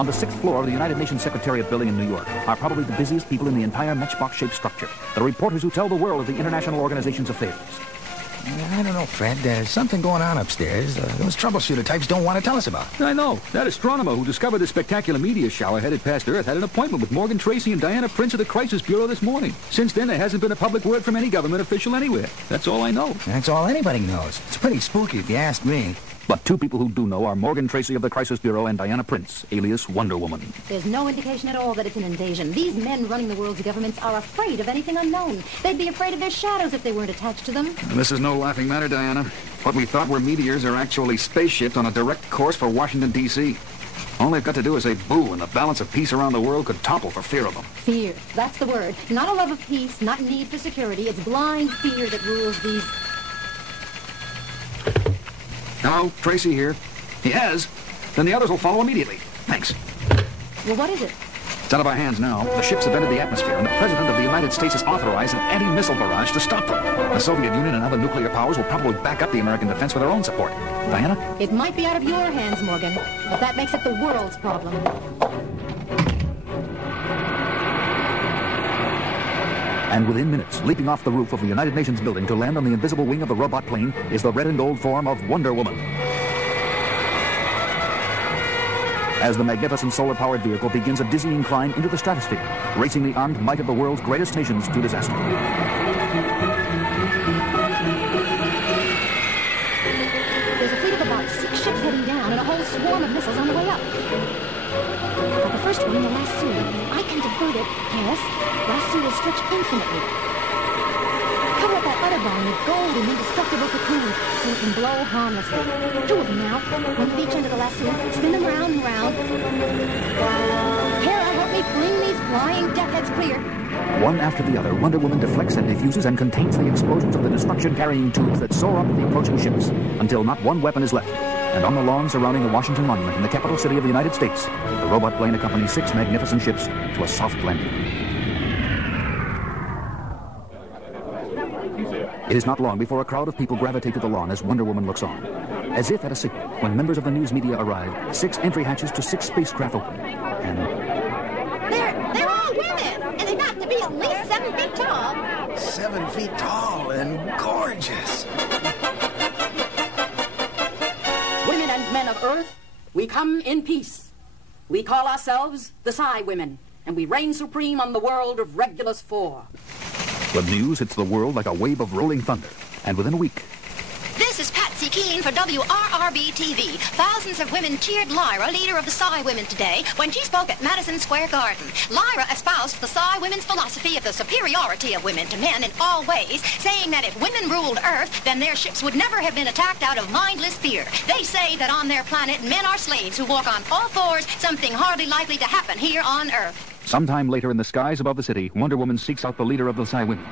On the 6th floor of the United Nations Secretariat building in New York are probably the busiest people in the entire matchbox-shaped structure. The reporters who tell the world of the international organization's affairs. I don't know, Fred. There's something going on upstairs. Those troubleshooter types don't want to tell us about. I know. That astronomer who discovered the spectacular meteor shower headed past Earth had an appointment with Morgan Tracy and Diana Prince of the Crisis Bureau this morning. Since then, there hasn't been a public word from any government official anywhere. That's all I know. That's all anybody knows. It's pretty spooky if you ask me. But two people who do know are Morgan Tracy of the Crisis Bureau and Diana Prince, alias Wonder Woman. There's no indication at all that it's an invasion. These men running the world's governments are afraid of anything unknown. They'd be afraid of their shadows if they weren't attached to them. This is no laughing matter, Diana. What we thought were meteors are actually spaceships on a direct course for Washington, D.C. All they've got to do is say boo, and the balance of peace around the world could topple for fear of them. Fear. That's the word. Not a love of peace, not need for security. It's blind fear that rules these... Hello, Tracy here. He has. Then the others will follow immediately. Thanks. Well, what is it? It's out of our hands now. The ships have entered the atmosphere, and the President of the United States has authorized an anti-missile barrage to stop them. The Soviet Union and other nuclear powers will probably back up the American defense with their own support. Diana? It might be out of your hands, Morgan, but that makes it the world's problem. And within minutes, leaping off the roof of the United Nations building to land on the invisible wing of the robot plane is the red and gold form of Wonder Woman. As the magnificent solar-powered vehicle begins a dizzying climb into the stratosphere, racing the armed might of the world's greatest nations to disaster. There's a fleet of about 6 ships heading down and a whole swarm of missiles on the way up. But the first one, the lasso, I can divert it. Yes, lasso will stretch infinitely. Cover up that other ball with gold and indestructible cocoon so it can blow harmlessly. 2 of them now. One at each end of the lasso. Spin them round and round. Hera, help me fling these flying deathheads clear. One after the other, Wonder Woman deflects and defuses and contains the explosions of the destruction-carrying tubes that soar up at the approaching ships, until not one weapon is left. And on the lawn surrounding the Washington Monument in the capital city of the United States, the robot plane accompanies 6 magnificent ships to a soft landing. It is not long before a crowd of people gravitate to the lawn as Wonder Woman looks on. As if at a signal, when members of the news media arrive, 6 entry hatches to 6 spacecraft open. And... They're all women, and they have to be at least 7 feet tall. 7 feet tall and gorgeous. Women and men of Earth, we come in peace. We call ourselves the Psi Women, and we reign supreme on the world of Regulus IV. The news hits the world like a wave of rolling thunder, and within a week... This is Patsy Keene for WRRB-TV. Thousands of women cheered Lyra, leader of the Psi Women, today when she spoke at Madison Square Garden. Lyra espoused the Psi Women's philosophy of the superiority of women to men in all ways, saying that if women ruled Earth, then their ships would never have been attacked out of mindless fear. They say that on their planet, men are slaves who walk on all fours, something hardly likely to happen here on Earth. Sometime later in the skies above the city, Wonder Woman seeks out the leader of the Psi Women.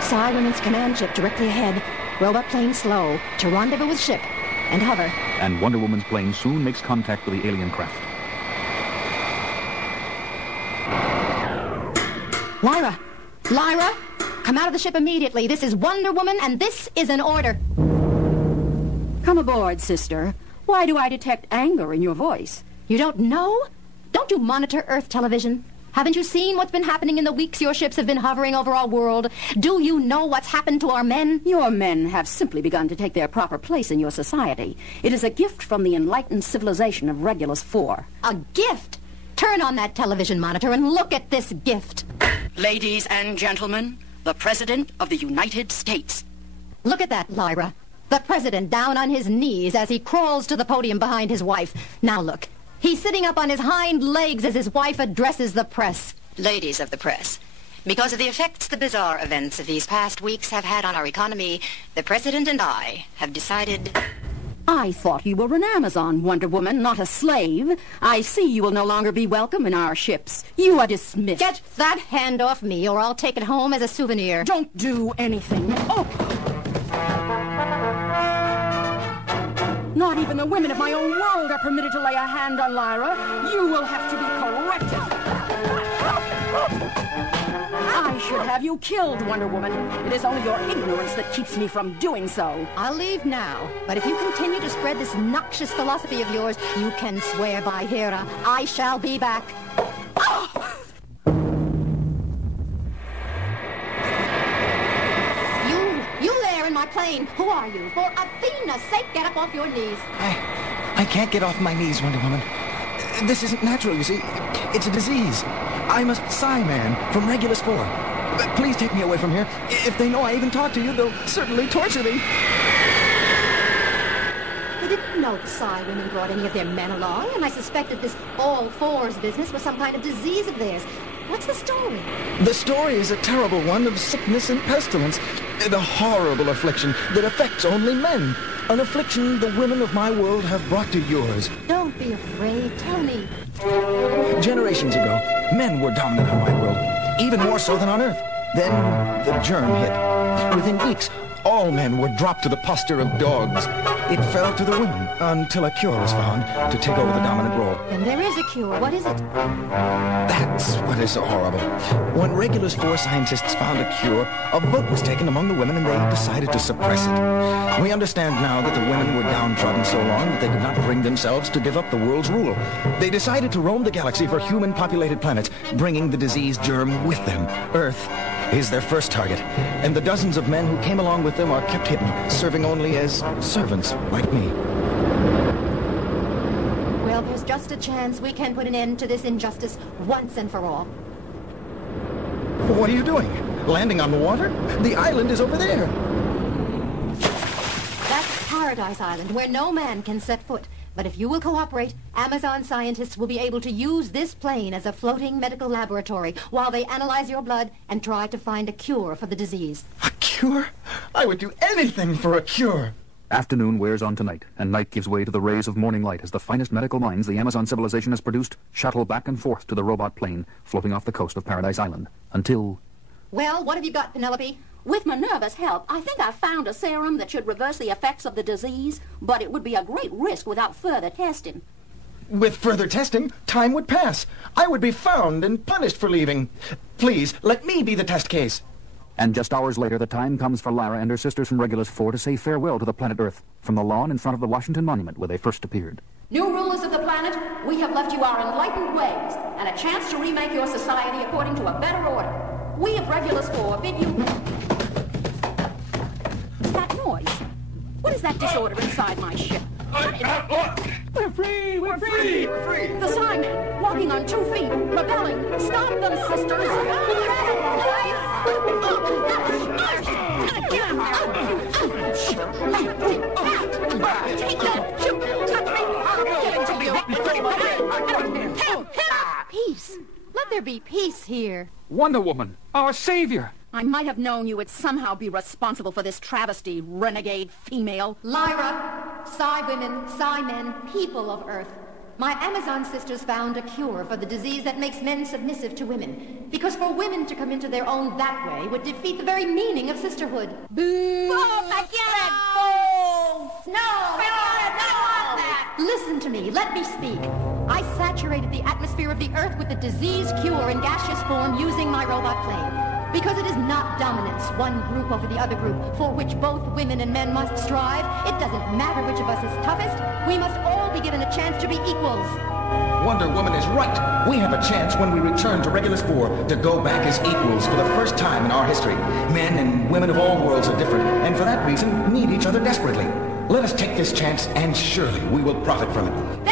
Psi Women's command ship directly ahead. Robot plane slow to rendezvous with ship and hover. And Wonder Woman's plane soon makes contact with the alien craft. Lyra! Lyra! Come out of the ship immediately. This is Wonder Woman, and this is an order. Come aboard, sister. Why do I detect anger in your voice? You don't know? Don't you monitor Earth television? Haven't you seen what's been happening in the weeks your ships have been hovering over our world? Do you know what's happened to our men? Your men have simply begun to take their proper place in your society. It is a gift from the enlightened civilization of Regulus IV. A gift? Turn on that television monitor and look at this gift. Ladies and gentlemen, the President of the United States. Look at that, Lyra. The President down on his knees as he crawls to the podium behind his wife. Now look. He's sitting up on his hind legs as his wife addresses the press. Ladies of the press, because of the effects the bizarre events of these past weeks have had on our economy, the President and I have decided... I thought you were an Amazon, Wonder Woman, not a slave. I see you will no longer be welcome in our ships. You are dismissed. Get that hand off me, or I'll take it home as a souvenir. Don't do anything. Oh! Not even the women of my own world are permitted to lay a hand on Lyra. You will have to be corrected. I should have you killed, Wonder Woman. It is only your ignorance that keeps me from doing so. I'll leave now, but if you continue to spread this noxious philosophy of yours, you can swear by Hera, I shall be back. You there in my plane, who are you? For Athena's sake, get up off your knees. I can't get off my knees, Wonder Woman. This isn't natural, you see. It's a disease. I'm a Psy-Man from Regulus 4. Please take me away from here. If they know I even talked to you, they'll certainly torture me. I didn't know the Psy women brought any of their men along, and I suspected this all fours business was some kind of disease of theirs. What's the story? The story is a terrible one of sickness and pestilence. The horrible affliction that affects only men. An affliction the women of my world have brought to yours. Don't be afraid. Tell me. Generations ago, men were dominant on my world, even more so than on Earth. Then the germ hit. Within weeks, all men were dropped to the posture of dogs. It fell to the women until a cure was found to take over the dominant role. And there is a cure. What is it? That's what is so horrible. When Regulus 4 scientists found a cure, a vote was taken among the women and they decided to suppress it. We understand now that the women were downtrodden so long that they could not bring themselves to give up the world's rule. They decided to roam the galaxy for human-populated planets, bringing the disease germ with them. Earth is their first target, and the dozens of men who came along with them are kept hidden, serving only as servants like me. Well, there's just a chance we can put an end to this injustice once and for all. What are you doing? Landing on the water? The island is over there. That's Paradise Island, where no man can set foot. But if you will cooperate, Amazon scientists will be able to use this plane as a floating medical laboratory while they analyze your blood and try to find a cure for the disease. A cure? I would do anything for a cure. Afternoon wears on to night, and night gives way to the rays of morning light as the finest medical minds the Amazon civilization has produced shuttle back and forth to the robot plane floating off the coast of Paradise Island. Until... Well, what have you got, Penelope? With Minerva's help, I think I've found a serum that should reverse the effects of the disease, but it would be a great risk without further testing. With further testing, time would pass. I would be found and punished for leaving. Please, let me be the test case. And just hours later, the time comes for Lyra and her sisters from Regulus 4 to say farewell to the planet Earth from the lawn in front of the Washington Monument where they first appeared. New rulers of the planet, we have left you our enlightened ways and a chance to remake your society according to a better order. We of Regulus 4 bid you... That noise? What is that disorder inside my ship? We're free! We're free! We're free! The Psymen, walking on 2 feet, rebelling. Stop them, sisters! Peace. Let there be peace here. Wonder Woman, our savior! I might have known you would somehow be responsible for this travesty, renegade female. Lyra, Psy women, Psy men, people of Earth. My Amazon sisters found a cure for the disease that makes men submissive to women. Because for women to come into their own that way would defeat the very meaning of sisterhood. Boo! Oh, forget it, fools! No! We don't want that! Listen to me. Let me speak. I saturated the atmosphere of the Earth with the disease cure in gaseous form using my robot plane. Because it is not dominance, one group over the other group, for which both women and men must strive. It doesn't matter which of us is toughest. We must all be given a chance to be equals. Wonder Woman is right. We have a chance when we return to Regulus 4 to go back as equals for the first time in our history. Men and women of all worlds are different, and for that reason need each other desperately. Let us take this chance, and surely we will profit from it.